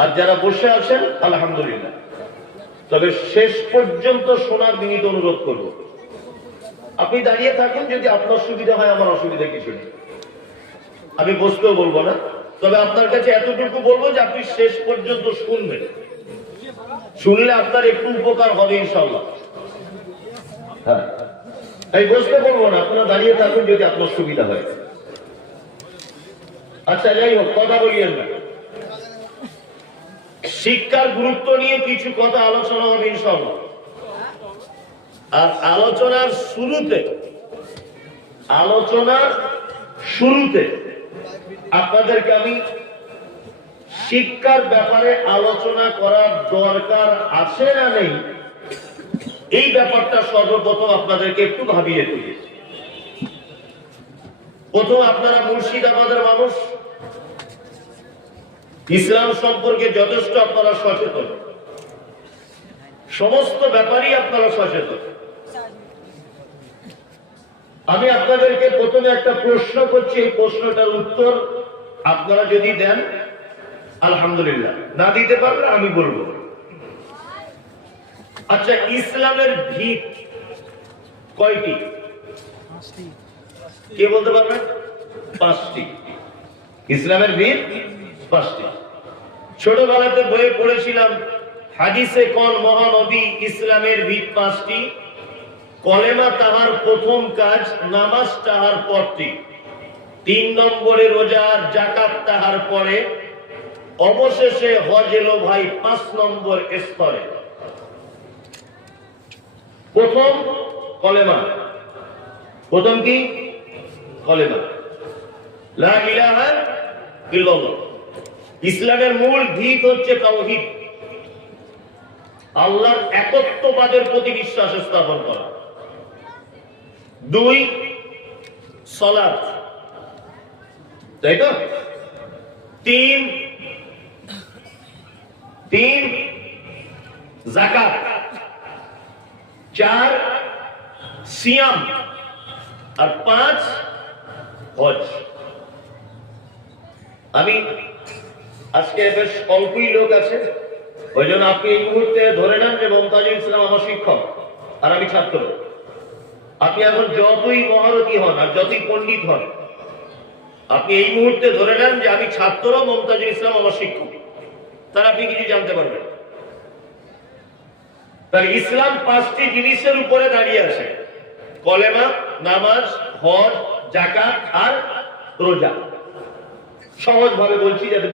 আর যারা বসে আছেন আলহামদুলিল্লাহ, তবে শেষ পর্যন্ত শোনার বিনীত অনুরোধ করব। আপনি দাঁড়িয়ে থাকেন, যদি আপনার সুবিধা হয়, আমার অসুবিধা কিছু নেই, আমি বসতেও বলবো না। তবে আপনার কাছে এতটুকু বলবো যে আপনি শেষ পর্যন্ত শুনবেন, শুনলে আপনার একটু উপকার হবে ইনশাআল্লাহ। হ্যাঁ, তাই বসতে বলবো না, আপনারা দাঁড়িয়ে থাকুন যদি আপনার সুবিধা হয়। আচ্ছা, যাই হোক, কথা বলিয়েন না। শিক্ষার গুরুত্ব নিয়ে কিছু কথা আলোচনা হবে ইনশাআল্লাহ। আর আলোচনার শুরুতে আপনাদেরকে আমি শিক্ষার ব্যাপারে আলোচনা করার দরকার আছে না নেই, এই ব্যাপারটা সর্বপ্রথম আপনাদেরকে একটু ভাবিয়ে তুলি। প্রথম, আপনারা মুর্শিদাবাদের মানুষ, ইসলাম সম্পর্কে যথেষ্ট আপনারা সচেতন, সমস্ত ব্যাপারেই আপনারা সচেতন। আমি আপনাদেরকে প্রথমে একটা প্রশ্ন করছি, এই প্রশ্নটার উত্তর আপনারা যদি দেন আলহামদুলিল্লাহ, না দিতে পারলে আমি বলবো। আচ্ছা, ইসলামের ভিত কয়টি? কে বলতে পারবেন? 5টি। ইসলামের ভিত 5টি। ছোটবেলাতে বইয়ে পড়েছিলাম, হাদিসে কোন মহানবী ইসলামের ভিত 5টি, কলেমা তাহার প্রথম কাজ, নামাজ তাহার পরটি, 3 নম্বরে রোজা, যাকাত তাহার পরে, অবশেষে হজ এলো ভাই 5 নম্বর স্তরে। প্রথম কলেমা। প্রথম কি? কলেমা, লা ইলাহা ইল্লাল্লাহ। ইসলামের মূল ভিত হচ্ছে তাওহীদ, আল্লাহর একত্ববাদের প্রতি বিশ্বাস স্থাপন করা। 2, সালাত, তাই তো? 3 যাকাত, 4 সিয়াম, আর 5 হজ। আমি আজকে বেশ অল্পই লোক আছে, ওই জন্য আপনি এই মুহূর্তে ধরে নেন যে মমতাজুল ইসলাম আমার শিক্ষক আর আমি ছাত্র। আপনি এখন যতই মহারথী হন আর যতই পণ্ডিত হন, আপনি এই মুহূর্তে ধরে নেন যে আমি ছাত্র, মমতাজুল ইসলাম আমার শিক্ষক, তার আপনি কিছু জানতে পারবেন। তাহলে ইসলাম 5টি জিনিসের উপরে দাঁড়িয়ে আছে: কলেমা, নামাজ, হজ, যাকাত আর রোজা। সহজ ভাবে বলছি যাতে